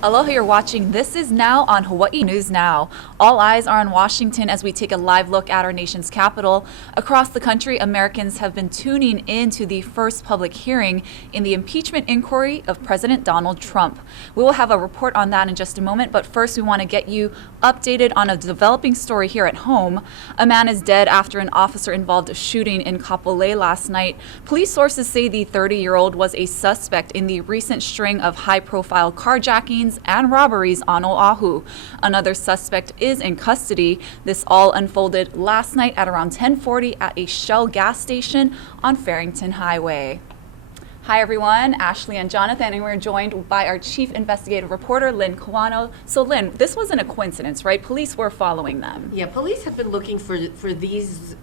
Aloha, you're watching This Is Now on Hawaii News Now. All eyes are on Washington as we take a live look at our nation's capital. Across the country, Americans have been tuning in to the first public hearing in the impeachment inquiry of President Donald Trump. We will have a report on that in just a moment, but first we want to get you updated on a developing story here at home. A man is dead after an officer involved a shooting in Kapolei last night. Police sources say the 30-year-old was a suspect in the recent string of high-profile carjackings and robberies on Oahu. Another suspect is in custody. This all unfolded last night at around 10:40 at a Shell gas station on Farrington Highway. Hi everyone, Ashley and Jonathan, and we're joined by our chief investigative reporter, Lynn Kawano. So Lynn, this wasn't a coincidence, right? Police were following them. Yeah, police have been looking for these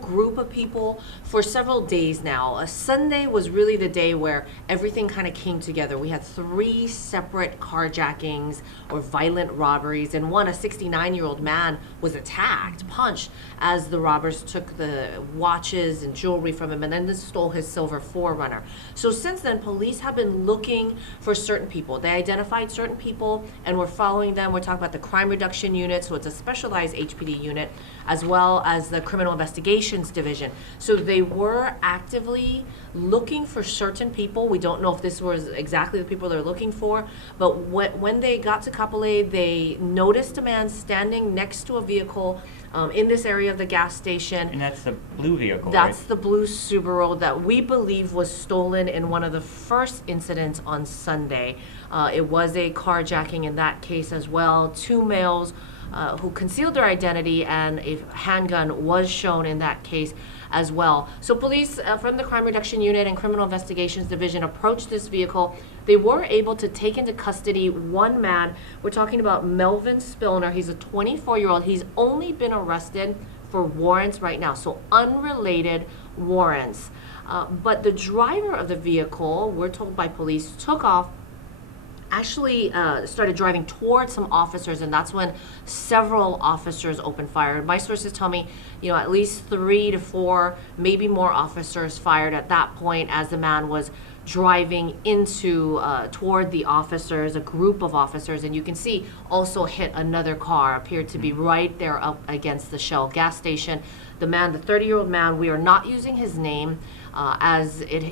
group of people, for several days now. Sunday was really the day where everything kind of came together. We had 3 separate carjackings or violent robberies, and one, a 69-year-old man, was attacked, punched, as the robbers took the watches and jewelry from him and then stole his silver 4Runner. So since then, police have been looking for certain people. They identified certain people and we're following them. We're talking about the crime reduction unit, so it's a specialized HPD unit, as well as the criminal investigations division. So they were actively looking for certain people. We don't know if this was exactly the people they're looking for, but when they got to Kapolei, they noticed a man standing next to a vehicle in this area of the gas station. And that's the blue vehicle, That's right? the blue Subaru that we believe was stolen in one of the first incidents on Sunday. It was a carjacking in that case as well. 2 males who concealed their identity, and a handgun was shown in that case as well. So police from the crime reduction unit and criminal investigations division approached this vehicle. They were able to take into custody one man. We're talking about Melvin Spillner. He's a 24-year-old. He's only been arrested for warrants right now, so unrelated warrants. But the driver of the vehicle, we're told by police, took off, actually started driving towards some officers, and that's when several officers opened fire. My sources tell me, at least 3 to 4, maybe more officers fired at that point as the man was driving into toward the officers, a group of officers, and you can see also hit another car, appeared to be right there up against the Shell gas station. The man, the 30-year-old man, we are not using his name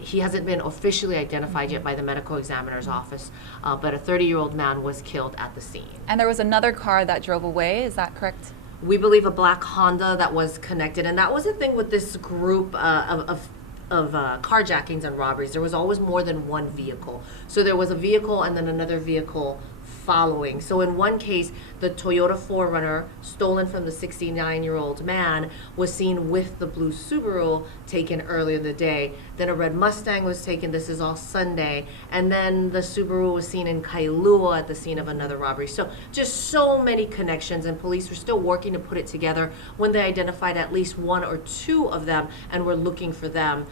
he hasn't been officially identified yet by the medical examiner's office, but a 30-year-old man was killed at the scene. And there was another car that drove away, is that correct? We believe a black Honda that was connected, and that was the thing with this group of carjackings and robberies. There was always more than one vehicle. So there was a vehicle and then another vehicle following. So in one case, the Toyota 4Runner stolen from the 69-year-old man was seen with the blue Subaru taken earlier in the day. Then a red Mustang was taken. This is all Sunday. And then the Subaru was seen in Kailua at the scene of another robbery. So just so many connections, and police were still working to put it together. When they identified at least 1 or 2 of them and were looking for them,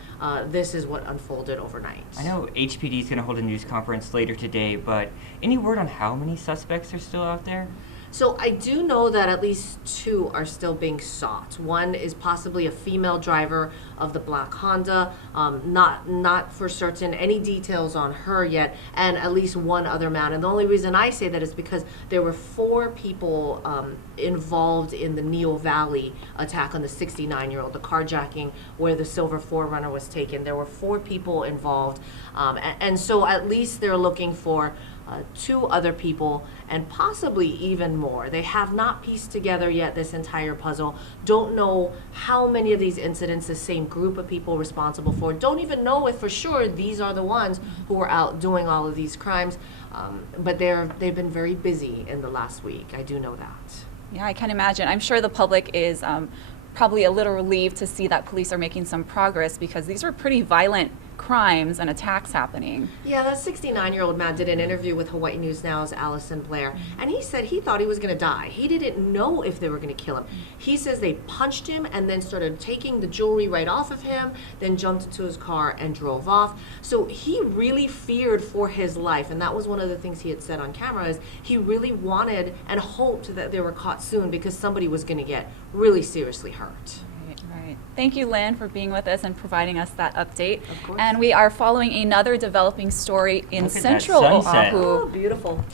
this is what unfolded overnight. I know HPD is going to hold a news conference later today, but any word on how many suspects are still out there? So I do know that at least 2 are still being sought. One is possibly a female driver of the black Honda, not for certain any details on her yet, and at least 1 other man. And the only reason I say that is because there were 4 people involved in the Neo Valley attack on the 69-year-old, the carjacking where the silver 4Runner was taken. There were 4 people involved, and so at least they're looking for 2 other people and possibly even more. They have not pieced together yet this entire puzzle. Don't know how many of these incidents the same group of people responsible for. Don't even know if for sure these are the ones who were out doing all of these crimes. But they've been very busy in the last week. I do know that. Yeah, I can imagine. I'm sure the public is probably a little relieved to see that police are making some progress, because these were pretty violent crimes and attacks happening. Yeah, that 69-year-old man did an interview with Hawaii News Now's Allison Blair, and he said he thought he was going to die. He didn't know if they were going to kill him. He says they punched him and then started taking the jewelry right off of him, then jumped into his car and drove off. So he really feared for his life, and that was one of the things he had said on camera, is he really wanted and hoped that they were caught soon, because somebody was going to get really seriously hurt. Right. Thank you, Lynn, for being with us and providing us that update. Of course. And we are following another developing story in Look at that central sunset. Oahu. Oh, beautiful.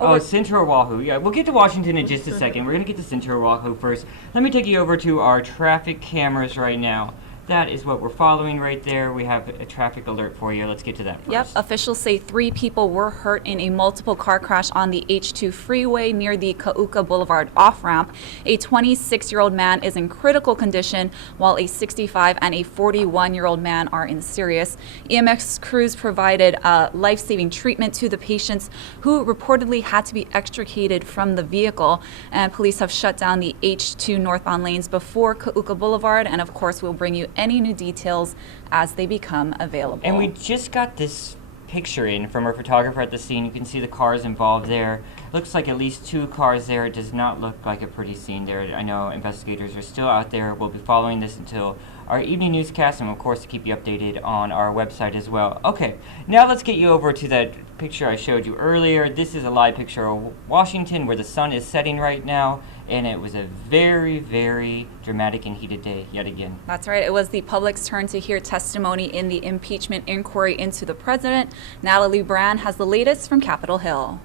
Oh, Central Oahu. Yeah, we'll get to Washington in just a second. We're going to get to Central Oahu first. Let me take you over to our traffic cameras right now. That is what we're following right there. We have a traffic alert for you. Let's get to that first. Yep, officials say 3 people were hurt in a multiple car crash on the H-2 Freeway near the Ka'uka Boulevard off-ramp. A 26-year-old man is in critical condition, while a 65 and a 41-year-old man are in serious. EMS crews provided life-saving treatment to the patients who reportedly had to be extricated from the vehicle. And police have shut down the H-2 northbound lanes before Ka'uka Boulevard, and of course we'll bring you any new details as they become available. And we just got this picture in from our photographer at the scene. You can see the cars involved there. Looks like at least 2 cars there. It does not look like a pretty scene there. I know investigators are still out there. We'll be following this until our evening newscast, and of course to keep you updated on our website as well. Okay, now let's get you over to that picture I showed you earlier. This is a live picture of Washington where the sun is setting right now, and it was a very, very dramatic and heated day yet again. That's right. It was the public's turn to hear testimony in the impeachment inquiry into the president. Natalie Brand has the latest from Capitol Hill.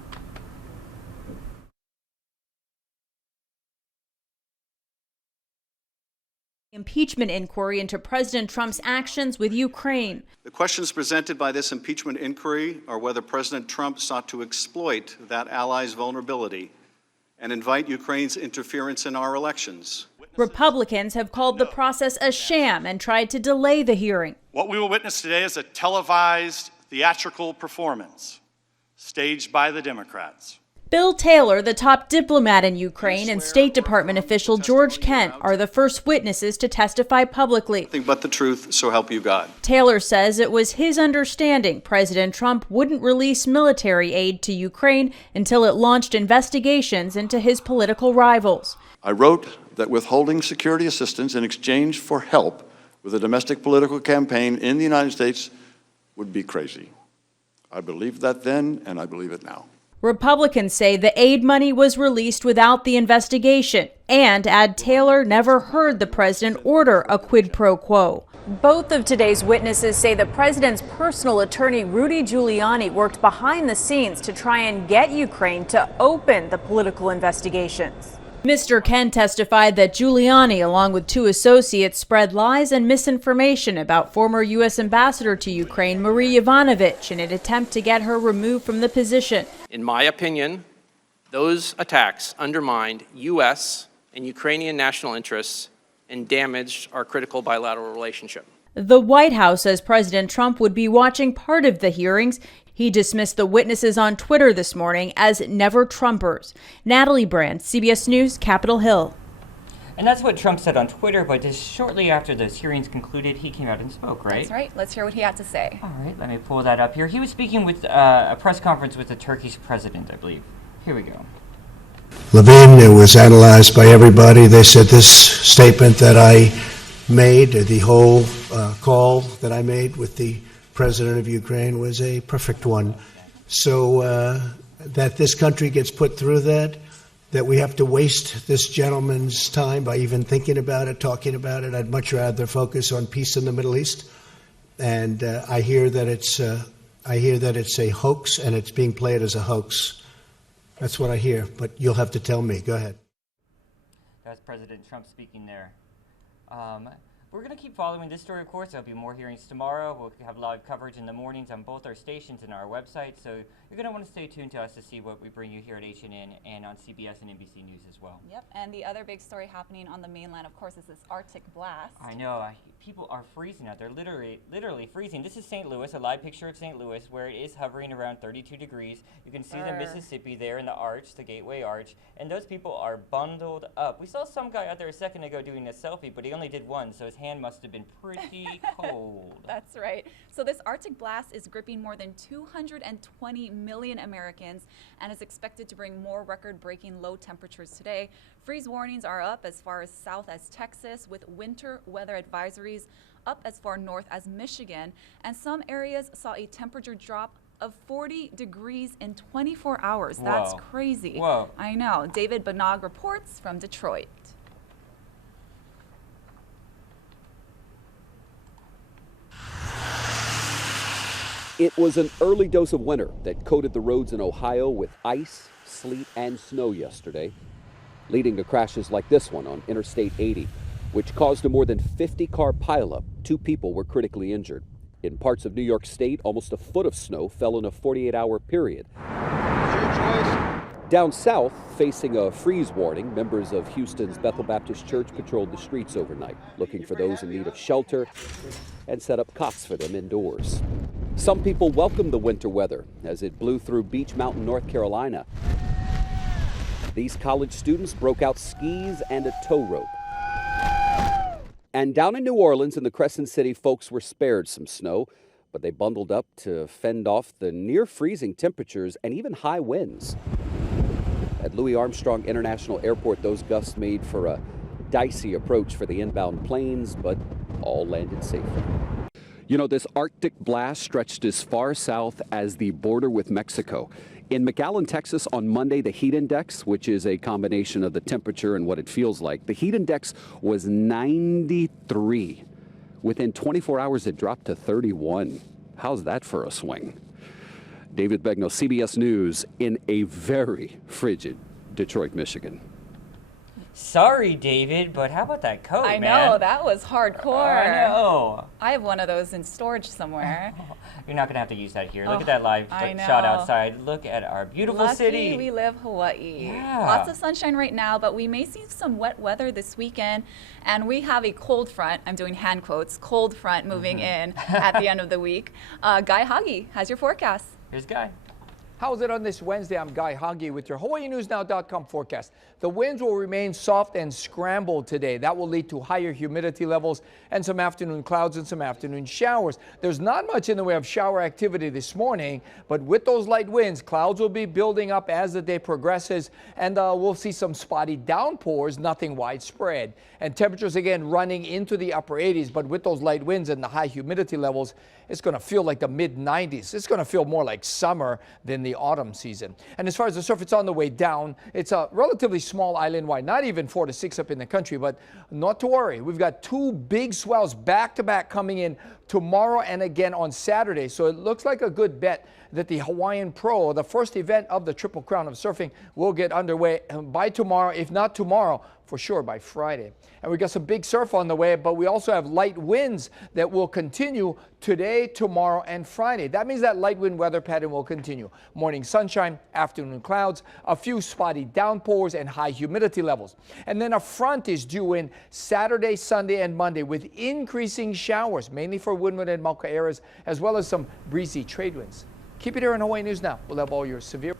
Impeachment inquiry into President Trump's actions with Ukraine. The questions presented by this impeachment inquiry are whether President Trump sought to exploit that ally's vulnerability and invite Ukraine's interference in our elections. Republicans have called the process a sham and tried to delay the hearing. What we will witness today is a televised theatrical performance staged by the Democrats. Bill Taylor, the top diplomat in Ukraine, and State Department official George Kent are the first witnesses to testify publicly. Nothing but the truth, so help you God. Taylor says it was his understanding President Trump wouldn't release military aid to Ukraine until it launched investigations into his political rivals. I wrote that withholding security assistance in exchange for help with a domestic political campaign in the United States would be crazy. I believed that then, and I believe it now. Republicans say the aid money was released without the investigation and add Taylor never heard the president order a quid pro quo. Both of today's witnesses say the president's personal attorney, Rudy Giuliani, worked behind the scenes to try and get Ukraine to open the political investigations. Mr. Ken testified that Giuliani, along with 2 associates, spread lies and misinformation about former U.S. ambassador to Ukraine, Marie Yovanovitch, in an attempt to get her removed from the position. In my opinion, those attacks undermined U.S. and Ukrainian national interests and damaged our critical bilateral relationship. The White House says President Trump would be watching part of the hearings. He dismissed the witnesses on Twitter this morning as never Trumpers. Natalie Brand, CBS News, Capitol Hill. And that's what Trump said on Twitter, but just shortly after those hearings concluded, he came out and spoke, right? That's right. Let's hear what he had to say. All right, let me pull that up here. He was speaking with a press conference with the Turkish president, I believe. Here we go. Levin, it was analyzed by everybody. They said this statement that I made, the whole call that I made with the president of Ukraine was a perfect one. So that this country gets put through that we have to waste this gentleman's time by even thinking about it, talking about it. I'd much rather focus on peace in the Middle East. And I hear that it's a hoax, and it's being played as a hoax. That's what I hear, but you'll have to tell me. Go ahead. That's President Trump speaking there. We're going to keep following this story, of course. There'll be more hearings tomorrow. We'll have live coverage in the mornings on both our stations and our website. So you're going to want to stay tuned to us to see what we bring you here at HNN and on CBS and NBC News as well. Yep, and the other big story happening on the mainland, of course, is this Arctic blast. I know. People are freezing out there, literally freezing. This is St. Louis, a live picture of St. Louis, where it is hovering around 32 degrees. You can see the Mississippi there in the arch, the Gateway Arch, and those people are bundled up. We saw some guy out there a second ago doing a selfie, but he only did one, so his hand must have been pretty cold. That's right. So this Arctic blast is gripping more than 220 million Americans and is expected to bring more record-breaking low temperatures today. Freeze warnings are up as far as south as Texas, with winter weather advisories up as far north as Michigan, and some areas saw a temperature drop of 40 degrees in 24 hours. Whoa. That's crazy. Whoa. I know. David Banog reports from Detroit. It was an early dose of winter that coated the roads in Ohio with ice, sleet, and snow yesterday, leading to crashes like this one on Interstate 80, which caused a more than 50-car pileup. 2 people were critically injured. In parts of New York State, almost a foot of snow fell in a 48-hour period. Down south, facing a freeze warning, members of Houston's Bethel Baptist Church patrolled the streets overnight, looking for those in need of shelter and set up cots for them indoors. Some people welcomed the winter weather as it blew through Beach Mountain, North Carolina. These college students broke out skis and a tow rope. And down in New Orleans in the Crescent City, folks were spared some snow, but they bundled up to fend off the near freezing temperatures and even high winds. At Louis Armstrong International Airport, those gusts made for a dicey approach for the inbound planes, but all landed safely. You know, this Arctic blast stretched as far south as the border with Mexico. In McAllen, Texas, on Monday, the heat index, which is a combination of the temperature and what it feels like, the heat index was 93. Within 24 hours, it dropped to 31. How's that for a swing? David Begnaud, CBS News, in a very frigid Detroit, Michigan. Sorry, David, but how about that coat, I man? know, that was hardcore. I know. I have one of those in storage somewhere. You're not going to have to use that here. Look at that live I know. shot outside. Look at our beautiful Lucky city. we live Hawaii. Yeah. Lots of sunshine right now, but we may see some wet weather this weekend. And we have a cold front, I'm doing hand quotes, cold front moving in at the end of the week. Guy Hagi has your forecast. Here's Guy. How's it on this Wednesday? I'm Guy Hagi with your HawaiiNewsNow.com forecast. The winds will remain soft and scrambled today. That will lead to higher humidity levels and some afternoon clouds and some afternoon showers. There's not much in the way of shower activity this morning, but with those light winds, clouds will be building up as the day progresses, and we'll see some spotty downpours, nothing widespread. And temperatures again running into the upper 80s, but with those light winds and the high humidity levels, it's going to feel like the mid-90s. It's going to feel more like summer than the autumn season. And as far as the surf, it's on the way down. It's a relatively small island wide, not even 4 to 6 up in the country, but not to worry. We've got 2 big swells back to back coming in tomorrow and again on Saturday. So it looks like a good bet that the Hawaiian Pro, the first event of the Triple Crown of Surfing, will get underway by tomorrow, if not tomorrow, for sure by Friday. And we got some big surf on the way, but we also have light winds that will continue today, tomorrow, and Friday. That means that light wind weather pattern will continue. Morning sunshine, afternoon clouds, a few spotty downpours, and high humidity levels. And then a front is due in Saturday, Sunday, and Monday with increasing showers, mainly for Windward and Mauka areas, as well as some breezy trade winds. Keep it here on Hawaii News Now. We'll have all your severe...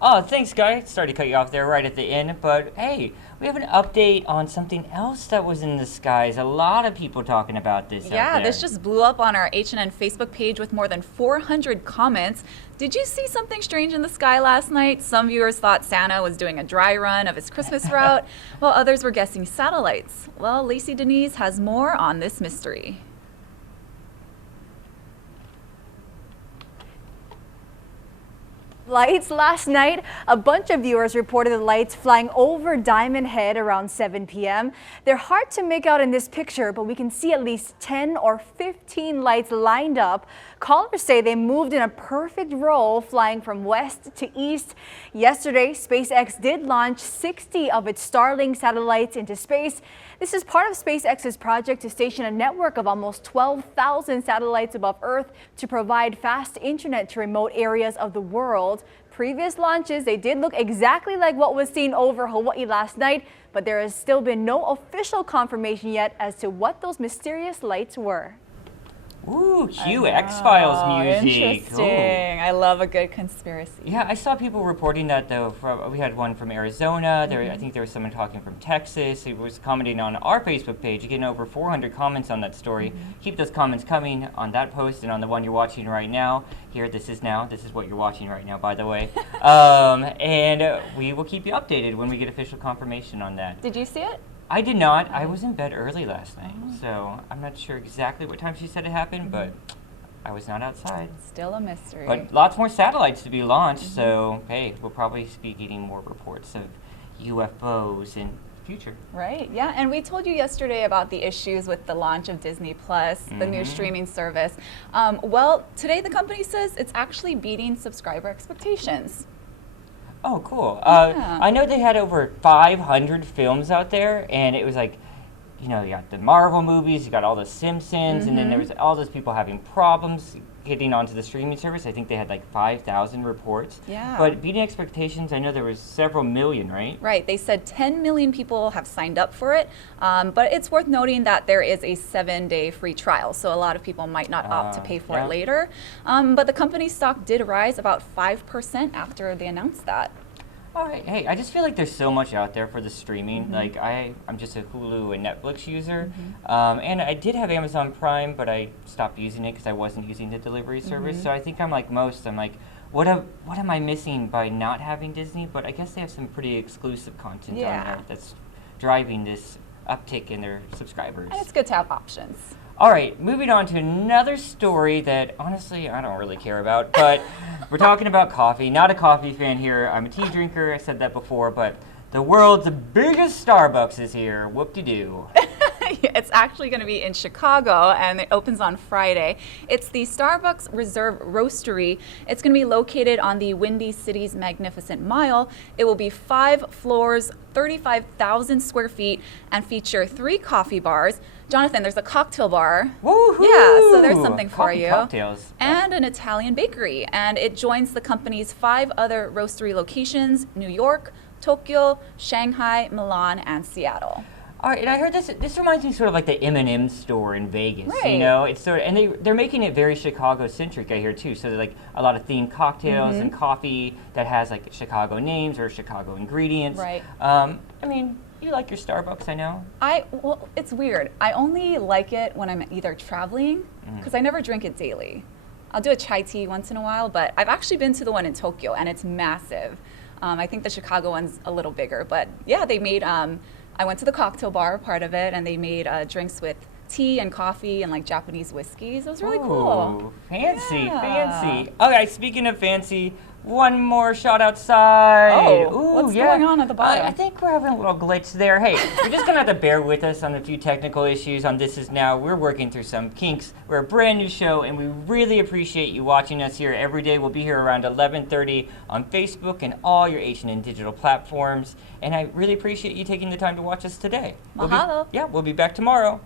Oh, thanks, Guy. Sorry to cut you off there right at the end, but hey, we have an update on something else that was in the skies. A lot of people talking about this. Yeah, this just blew up on our HNN Facebook page with more than 400 comments. Did you see something strange in the sky last night? Some viewers thought Santa was doing a dry run of his Christmas route, while others were guessing satellites. Well, Lacey Denise has more on this mystery. Lights last night. A bunch of viewers reported the lights flying over Diamond Head around 7 p.m. They're hard to make out in this picture, but we can see at least 10 or 15 lights lined up. Callers say they moved in a perfect row, flying from west to east. Yesterday, SpaceX did launch 60 of its Starlink satellites into space. This is part of SpaceX's project to station a network of almost 12,000 satellites above Earth to provide fast internet to remote areas of the world. Previous launches, they did look exactly like what was seen over Hawaii last night, but there has still been no official confirmation yet as to what those mysterious lights were. Ooh, cue X-Files music. Interesting. Ooh. I love a good conspiracy. Yeah, I saw people reporting that though. We had one from Arizona. I think there was someone talking from Texas. It was commenting on our Facebook page, getting over 400 comments on that story. Keep those comments coming on that post and on the one you're watching right now. Here, this is what you're watching right now, by the way. And we will keep you updated when we get official confirmation on that. Did you see it? I did not. I was in bed early last night, so I'm not sure exactly what time she said it happened, but I was not outside. Still a mystery. But lots more satellites to be launched, so hey, we'll probably be getting more reports of UFOs in the future. Right, yeah, and we told you yesterday about the issues with the launch of Disney Plus, the new streaming service. Well, today the company says it's actually beating subscriber expectations. Oh, cool. Yeah. I know they had over 500 films out there, and it was like, you know, you got the Marvel movies, you got all the Simpsons, and then there was all those people having problems getting onto the streaming service. I think they had like 5,000 reports. Yeah. But beating expectations, I know there was several million, right? Right. They said 10 million people have signed up for it. But it's worth noting that there is a 7-day free trial. So a lot of people might not opt to pay for it later. But the company's stock did rise about 5% after they announced that. All right. Hey, I just feel like there's so much out there for the streaming. Like I'm just a Hulu and Netflix user, and I did have Amazon Prime, but I stopped using it because I wasn't using the delivery service. So I think I'm like most. I'm like, what am I missing by not having Disney? But I guess they have some pretty exclusive content on there that's driving this uptick in their subscribers. And it's good to have options. All right, moving on to another story that honestly I don't really care about, but we're talking about coffee. Not a coffee fan here. I'm a tea drinker. I said that before, but the world's biggest Starbucks is here. Whoop-de-doo. It's actually going to be in Chicago, and it opens on Friday. It's the Starbucks Reserve Roastery. It's going to be located on the Windy City's Magnificent Mile. It will be 5 floors, 35,000 square feet, and feature 3 coffee bars. Jonathan, there's a cocktail bar. Woohoo! Yeah, so there's something for Coffee you. Cocktails. And an Italian bakery. And it joins the company's 5 other roastery locations: New York, Tokyo, Shanghai, Milan, and Seattle. All right, and I heard this reminds me sort of like the M&M store in Vegas, Right. you know? It's sort of, and they're making it very Chicago-centric, I hear, too. So there's like a lot of themed cocktails and coffee that has like Chicago names or Chicago ingredients. Right. I mean, you like your Starbucks, I know. Well, it's weird. I only like it when I'm either traveling, because I never drink it daily. I'll do a chai tea once in a while, but I've actually been to the one in Tokyo, and it's massive. I think the Chicago one's a little bigger, but yeah, they made, I went to the cocktail bar, part of it, and they made drinks with tea and coffee and like Japanese whiskeys. It was really cool. Fancy, Yeah. fancy. Okay, speaking of fancy, one more shot outside. Oh, what's going on at the bottom? I think we're having a little glitch there. Hey, you're just gonna have to bear with us on a few technical issues on This Is Now. We're working through some kinks. We're a brand new show, and we really appreciate you watching us here every day. We'll be here around 11:30 on Facebook and all your HNN digital platforms. And I really appreciate you taking the time to watch us today. Mahalo. We'll be back tomorrow.